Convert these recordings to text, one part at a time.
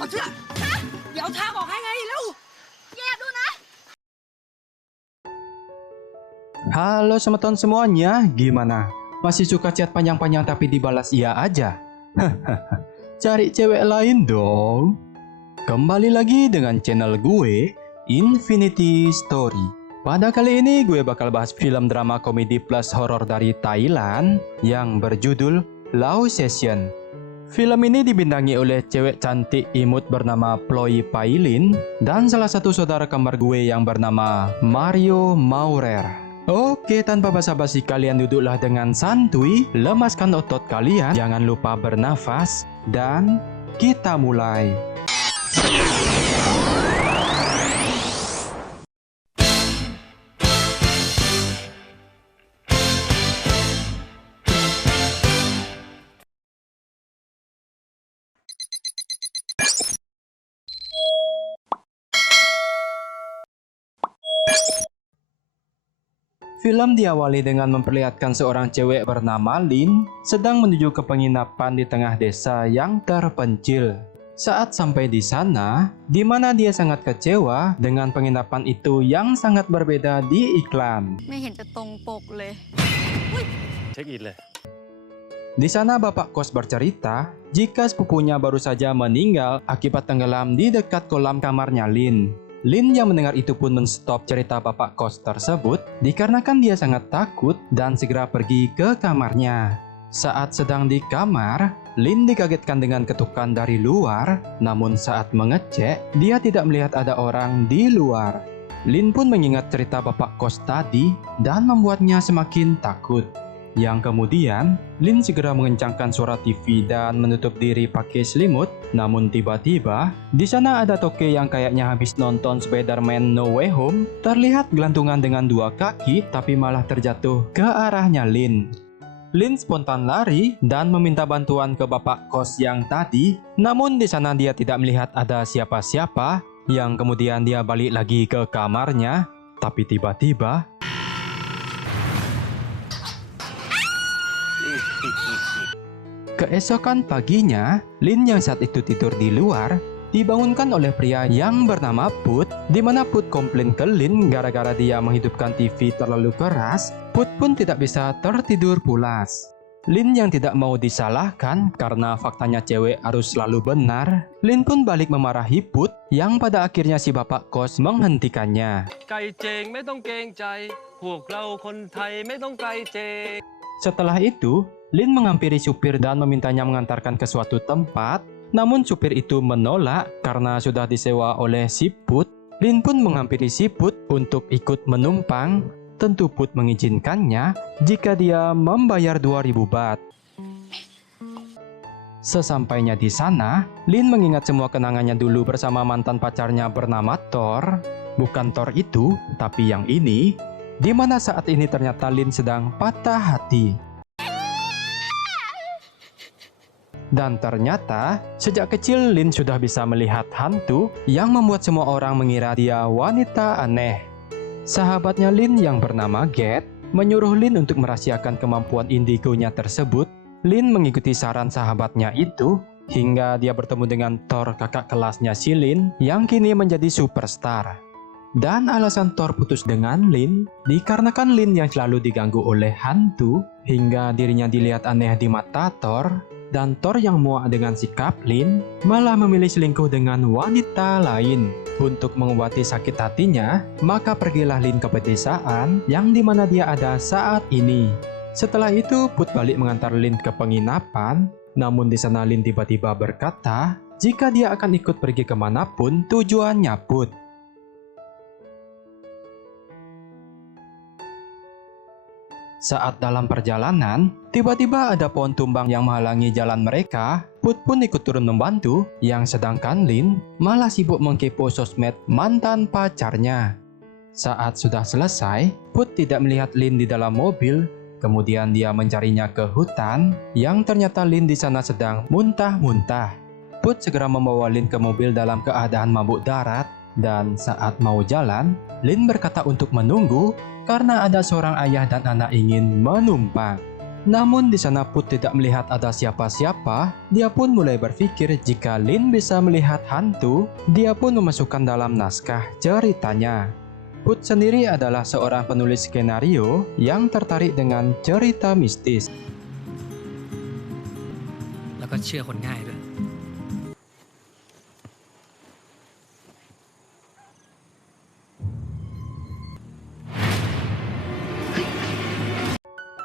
ถอดเสื้อเดี๋ยวเอาทางออกให้ไงเร็ว Halo semeton semuanya, gimana? Masih suka chat panjang-panjang tapi dibalas iya aja? Hahaha, cari cewek lain dong. Kembali lagi dengan channel gue, Infinity Story. Pada kali ini gue bakal bahas film drama komedi plus horor dari Thailand yang berjudul Law Session. Film ini dibintangi oleh cewek cantik imut bernama Ploy Pailin dan salah satu saudara kembar gue yang bernama Mario Maurer. Oke, tanpa basa-basi kalian duduklah dengan santuy, lemaskan otot kalian, jangan lupa bernafas, dan kita mulai. Film diawali dengan memperlihatkan seorang cewek bernama Lin sedang menuju ke penginapan di tengah desa yang terpencil. Saat sampai di sana, di mana dia sangat kecewa dengan penginapan itu yang sangat berbeda di iklan. ไม่เห็นจะตรงปกเลย Check in lah. Di sana bapak kos bercerita jika sepupunya baru saja meninggal akibat tenggelam di dekat kolam kamarnya Lin. Lin yang mendengar itu pun menstop cerita bapak kos tersebut dikarenakan dia sangat takut dan segera pergi ke kamarnya. Saat sedang di kamar, Lin dikagetkan dengan ketukan dari luar, namun saat mengecek, dia tidak melihat ada orang di luar. Lin pun mengingat cerita bapak kos tadi dan membuatnya semakin takut. Yang kemudian, Lin segera mengencangkan suara TV dan menutup diri pakai selimut. Namun tiba-tiba, di sana ada toke yang kayaknya habis nonton Spider-Man No Way Home, terlihat gelantungan dengan dua kaki tapi malah terjatuh ke arahnya Lin. Lin spontan lari dan meminta bantuan ke bapak kos yang tadi. Namun di sana dia tidak melihat ada siapa-siapa. Yang kemudian dia balik lagi ke kamarnya, tapi tiba-tiba keesokan paginya, Lin yang saat itu tidur di luar dibangunkan oleh pria yang bernama Put, di mana Put komplain ke Lin gara-gara dia menghidupkan TV terlalu keras. Put pun tidak bisa tertidur pulas. Lin yang tidak mau disalahkan karena faktanya cewek harus selalu benar. Lin pun balik memarahi Put yang pada akhirnya si bapak kos menghentikannya. ไก่เจงไม่ต้องเกรงใจพวกเราคนไทยไม่ต้องไกลเจง Setelah itu, Lin menghampiri supir dan memintanya mengantarkan ke suatu tempat. Namun supir itu menolak karena sudah disewa oleh si Put. Lin pun menghampiri si Put untuk ikut menumpang. Tentu Put mengizinkannya jika dia membayar 2000 baht. Sesampainya di sana, Lin mengingat semua kenangannya dulu bersama mantan pacarnya bernama Thor. Bukan Thor itu, tapi yang ini, di mana saat ini ternyata Lin sedang patah hati. Dan ternyata, sejak kecil Lin sudah bisa melihat hantu yang membuat semua orang mengira dia wanita aneh. Sahabatnya Lin yang bernama Get menyuruh Lin untuk merahasiakan kemampuan indigonya tersebut. Lin mengikuti saran sahabatnya itu hingga dia bertemu dengan Thor, kakak kelasnya si Lin yang kini menjadi superstar. Dan alasan Thor putus dengan Lin dikarenakan Lin yang selalu diganggu oleh hantu hingga dirinya dilihat aneh di mata Thor. Dan Thor yang muak dengan sikap Lin malah memilih selingkuh dengan wanita lain. Untuk mengobati sakit hatinya, maka pergilah Lin ke pedesaan yang dimana dia ada saat ini. Setelah itu, Put balik mengantar Lin ke penginapan. Namun di sana Lin tiba-tiba berkata jika dia akan ikut pergi kemanapun tujuannya Put. Saat dalam perjalanan, tiba-tiba ada pohon tumbang yang menghalangi jalan mereka. Put pun ikut turun membantu, yang sedangkan Lin malah sibuk mengkepo sosmed mantan pacarnya. Saat sudah selesai, Put tidak melihat Lin di dalam mobil. Kemudian dia mencarinya ke hutan, yang ternyata Lin di sana sedang muntah-muntah. Put segera membawa Lin ke mobil dalam keadaan mabuk darat. Dan saat mau jalan, Lin berkata untuk menunggu karena ada seorang ayah dan anak ingin menumpang. Namun di sana Put tidak melihat ada siapa-siapa. Dia pun mulai berpikir jika Lin bisa melihat hantu, dia pun memasukkan dalam naskah ceritanya. Put sendiri adalah seorang penulis skenario yang tertarik dengan cerita mistis. แล้วก็เชื่อคนง่ายด้วย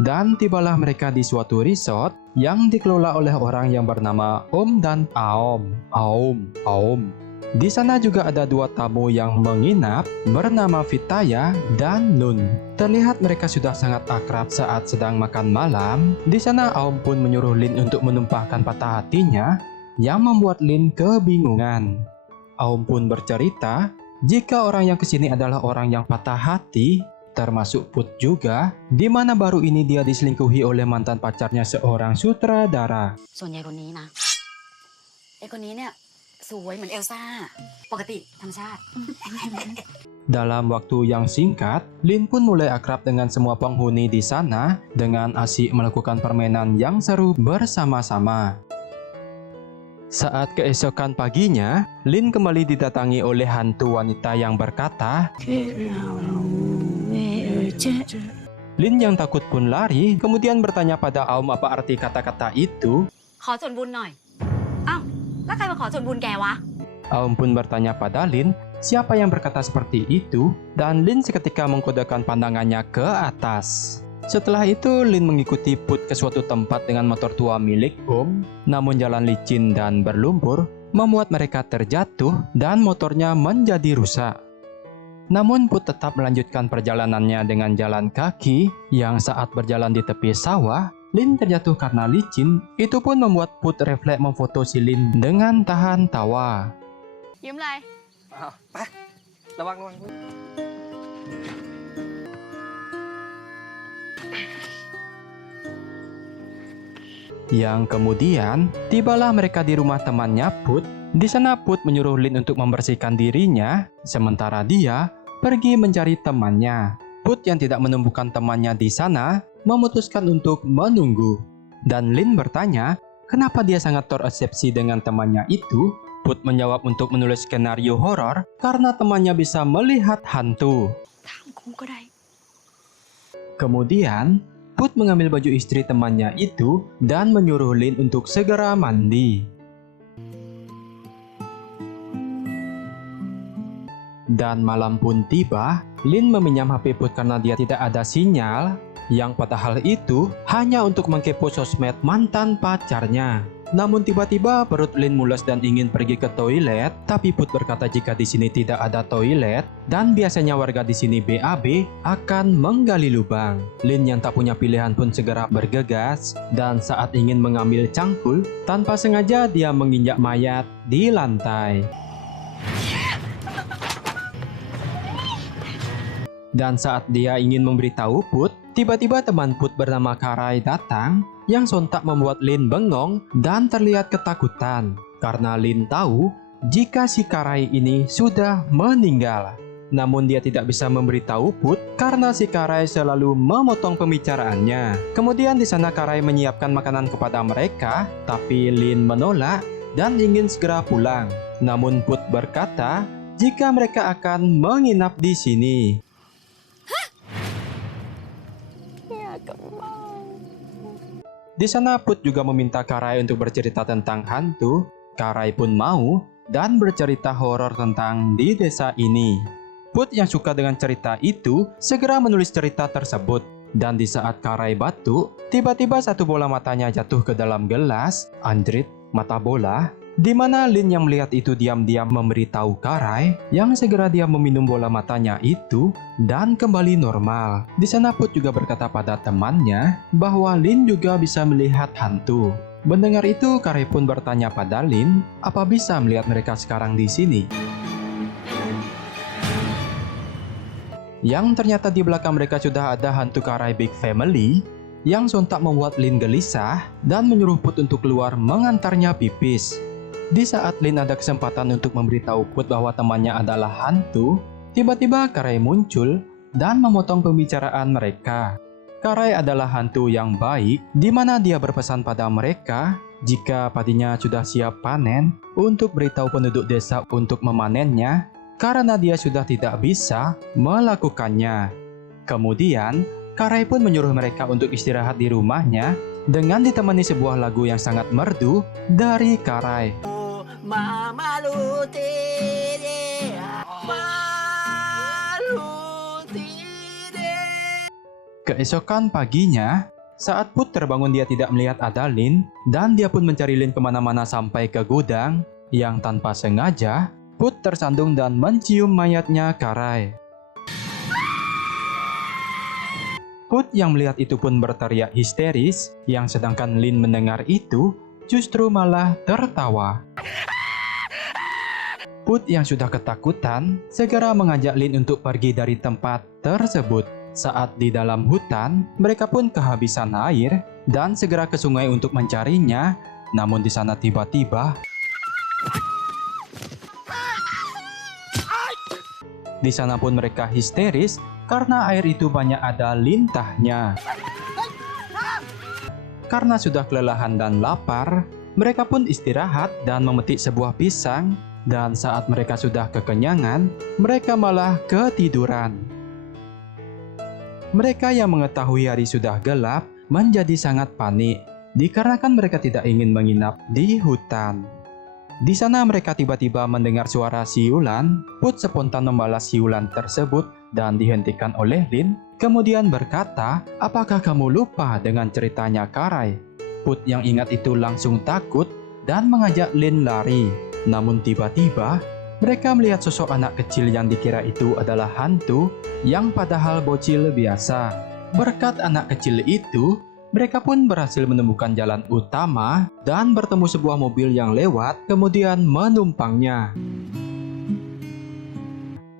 Dan tibalah mereka di suatu resort yang dikelola oleh orang yang bernama Om dan Aom. Aom. Di sana juga ada dua tamu yang menginap bernama Vitaya dan Nun. Terlihat mereka sudah sangat akrab saat sedang makan malam. Di sana Aom pun menyuruh Lin untuk menumpahkan patah hatinya yang membuat Lin kebingungan. Aom pun bercerita jika orang yang kesini adalah orang yang patah hati, termasuk Put juga, di mana baru ini dia diselingkuhi oleh mantan pacarnya seorang sutradara. ส่วนใหญ่คนนี้นะไอ้คนนี้เนี่ยสวยเหมือนเอลซ่าปกติธรรมชาติ Dalam waktu yang singkat, Lin pun mulai akrab dengan semua penghuni di sana dengan asyik melakukan permainan yang seru bersama-sama. Saat keesokan paginya, Lin kembali didatangi oleh hantu wanita yang berkata, Lin yang takut pun lari, kemudian bertanya pada Aom apa arti kata-kata itu. ขอส่วนบุญหน่อยอ้าวแล้วใครมาขอส่วนบุญแกวะ Aom pun bertanya pada Lin, siapa yang berkata seperti itu, dan Lin seketika mengkodekan pandangannya ke atas. Setelah itu, Lin mengikuti Put ke suatu tempat dengan motor tua milik Om, namun jalan licin dan berlumpur membuat mereka terjatuh dan motornya menjadi rusak. Namun Put tetap melanjutkan perjalanannya dengan jalan kaki yang saat berjalan di tepi sawah, Lin terjatuh karena licin. Itu pun membuat Put refleks memfoto si Lin dengan tahan tawa. ยืมอะไร ไประวัง Yang kemudian, tibalah mereka di rumah temannya Put. Di sana Put menyuruh Lin untuk membersihkan dirinya, sementara dia pergi mencari temannya. Put yang tidak menemukan temannya di sana, memutuskan untuk menunggu. Dan Lin bertanya, kenapa dia sangat terobsesi dengan temannya itu? Put menjawab untuk menulis skenario horor karena temannya bisa melihat hantu. ถามกูก็ได้ Kemudian, Put mengambil baju istri temannya itu dan menyuruh Lin untuk segera mandi. Dan malam pun tiba, Lin meminjam HP Put karena dia tidak ada sinyal, yang padahal itu hanya untuk mengkepo sosmed mantan pacarnya. Namun tiba-tiba perut Lin mules dan ingin pergi ke toilet, tapi Put berkata jika di sini tidak ada toilet dan biasanya warga di sini BAB akan menggali lubang. Lin yang tak punya pilihan pun segera bergegas dan saat ingin mengambil cangkul, tanpa sengaja dia menginjak mayat di lantai. Dan saat dia ingin memberitahu Put, tiba-tiba teman Put bernama Karai datang yang sontak membuat Lin bengong dan terlihat ketakutan karena Lin tahu jika si Karai ini sudah meninggal. Namun dia tidak bisa memberitahu Put karena si Karai selalu memotong pembicaraannya. Kemudian di sana Karai menyiapkan makanan kepada mereka, tapi Lin menolak dan ingin segera pulang. Namun Put berkata jika mereka akan menginap di sini. Di sana Put juga meminta Karai untuk bercerita tentang hantu. Karai pun mau dan bercerita horor tentang di desa ini. Put yang suka dengan cerita itu segera menulis cerita tersebut. Dan di saat Karai batuk, tiba-tiba satu bola matanya jatuh ke dalam gelas, anjrit, mata bola. Di mana Lin yang melihat itu diam-diam memberitahu Karai yang segera dia meminum bola matanya itu dan kembali normal. Di sana Put juga berkata pada temannya bahwa Lin juga bisa melihat hantu. Mendengar itu, Karai pun bertanya pada Lin, apa bisa melihat mereka sekarang di sini? Yang ternyata di belakang mereka sudah ada hantu Karai Big Family yang sontak membuat Lin gelisah dan menyuruh Put untuk keluar mengantarnya pipis. Di saat Lin ada kesempatan untuk memberitahu Put bahwa temannya adalah hantu, tiba-tiba Karai muncul dan memotong pembicaraan mereka. Karai adalah hantu yang baik, di mana dia berpesan pada mereka jika padinya sudah siap panen untuk beritahu penduduk desa untuk memanennya karena dia sudah tidak bisa melakukannya. Kemudian, Karai pun menyuruh mereka untuk istirahat di rumahnya dengan ditemani sebuah lagu yang sangat merdu dari Karai. Keesokan paginya, saat Put terbangun dia tidak melihat ada Lin, dan dia pun mencari Lin kemana-mana sampai ke gudang, yang tanpa sengaja, Put tersandung dan mencium mayatnya Karai. Put yang melihat itu pun berteriak histeris, yang sedangkan Lin mendengar itu, justru malah tertawa. Put yang sudah ketakutan, segera mengajak Lin untuk pergi dari tempat tersebut. Saat di dalam hutan, mereka pun kehabisan air dan segera ke sungai untuk mencarinya. Namun di sana tiba-tiba di sana pun mereka histeris karena air itu banyak ada lintahnya. Karena sudah kelelahan dan lapar, mereka pun istirahat dan memetik sebuah pisang. Dan saat mereka sudah kekenyangan, mereka malah ketiduran. Mereka yang mengetahui hari sudah gelap menjadi sangat panik, dikarenakan mereka tidak ingin menginap di hutan. Di sana mereka tiba-tiba mendengar suara siulan. Put spontan membalas siulan tersebut dan dihentikan oleh Lin, kemudian berkata, "Apakah kamu lupa dengan ceritanya Karai?" Put yang ingat itu langsung takut dan mengajak Lin lari. Namun tiba-tiba mereka melihat sosok anak kecil yang dikira itu adalah hantu, yang padahal bocil biasa. Berkat anak kecil itu, mereka pun berhasil menemukan jalan utama dan bertemu sebuah mobil yang lewat, kemudian menumpangnya.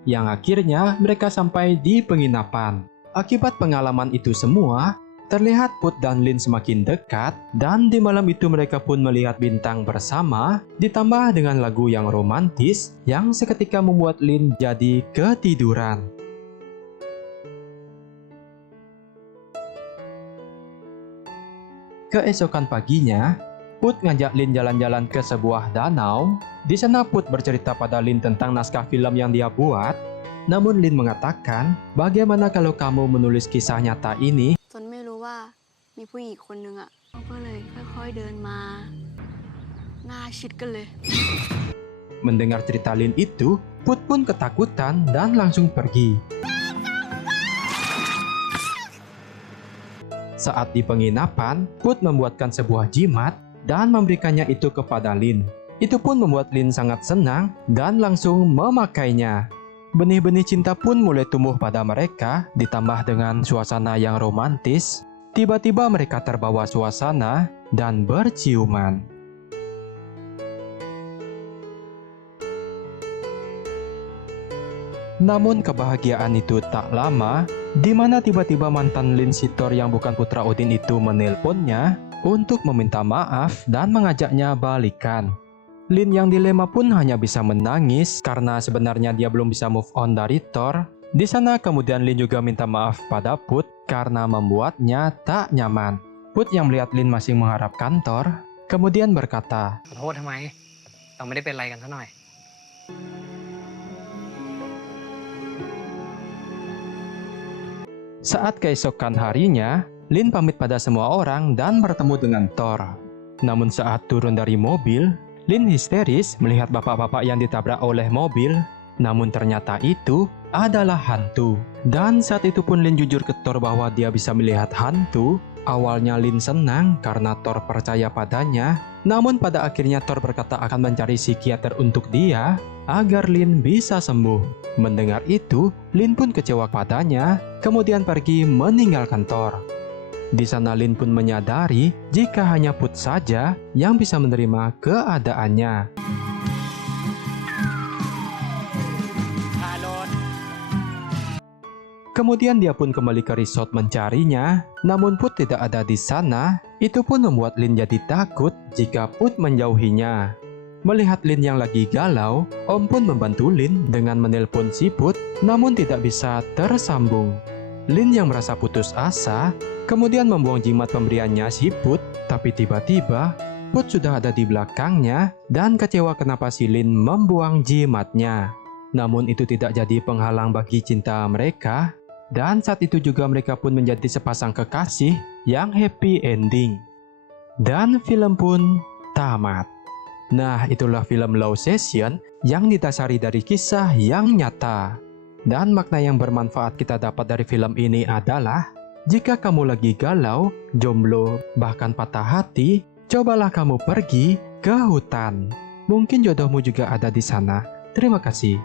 Yang akhirnya mereka sampai di penginapan. Akibat pengalaman itu semua, terlihat Put dan Lin semakin dekat, dan di malam itu mereka pun melihat bintang bersama, ditambah dengan lagu yang romantis yang seketika membuat Lin jadi ketiduran. Keesokan paginya, Put ngajak Lin jalan-jalan ke sebuah danau. Di sana Put bercerita pada Lin tentang naskah film yang dia buat. Namun Lin mengatakan, "Bagaimana kalau kamu menulis kisah nyata ini?" จนไม่รู้ว่ามีผู้หญิงคนหนึ่งอ่ะเขาก็เลยค่อยๆเดินมาหน้าชิดกันเลย Mendengar cerita Lin itu, Put pun ketakutan dan langsung pergi. Saat di penginapan, Put membuatkan sebuah jimat dan memberikannya itu kepada Lin. Itu pun membuat Lin sangat senang dan langsung memakainya. Benih-benih cinta pun mulai tumbuh pada mereka, ditambah dengan suasana yang romantis. Tiba-tiba mereka terbawa suasana dan berciuman. Namun kebahagiaan itu tak lama, di mana tiba-tiba mantan Lin Sitor yang bukan putra Odin itu menelponnya untuk meminta maaf dan mengajaknya balikan. Lin yang dilema pun hanya bisa menangis karena sebenarnya dia belum bisa move on dari Thor. Di sana kemudian Lin juga minta maaf pada Put karena membuatnya tak nyaman. Put yang melihat Lin masih mengharapkan Thor, kemudian berkata, ขอโทษทำไม เราไม่ได้เป็นอะไรกันซะหน่อย Saat keesokan harinya, Lin pamit pada semua orang dan bertemu dengan Thor. Namun saat turun dari mobil, Lin histeris melihat bapak-bapak yang ditabrak oleh mobil. Namun ternyata itu adalah hantu. Dan saat itu pun Lin jujur ke Thor bahwa dia bisa melihat hantu. Awalnya Lin senang karena Thor percaya padanya. Namun pada akhirnya Thor berkata akan mencari psikiater untuk dia agar Lin bisa sembuh. Mendengar itu, Lin pun kecewa padanya, kemudian pergi meninggalkan Thor. Di sana Lin pun menyadari jika hanya Put saja yang bisa menerima keadaannya. Kemudian dia pun kembali ke resort mencarinya, namun Put tidak ada di sana. Itu pun membuat Lin jadi takut jika Put menjauhinya. Melihat Lin yang lagi galau, Om pun membantu Lin dengan menelpon si Put, namun tidak bisa tersambung. Lin yang merasa putus asa, kemudian membuang jimat pemberiannya si Put, tapi tiba-tiba Put sudah ada di belakangnya dan kecewa kenapa si Lin membuang jimatnya. Namun itu tidak jadi penghalang bagi cinta mereka, dan saat itu juga mereka pun menjadi sepasang kekasih yang happy ending. Dan film pun tamat. Nah, itulah film Love Session yang didasari dari kisah yang nyata. Dan makna yang bermanfaat kita dapat dari film ini adalah, jika kamu lagi galau, jomblo, bahkan patah hati, cobalah kamu pergi ke hutan. Mungkin jodohmu juga ada di sana. Terima kasih.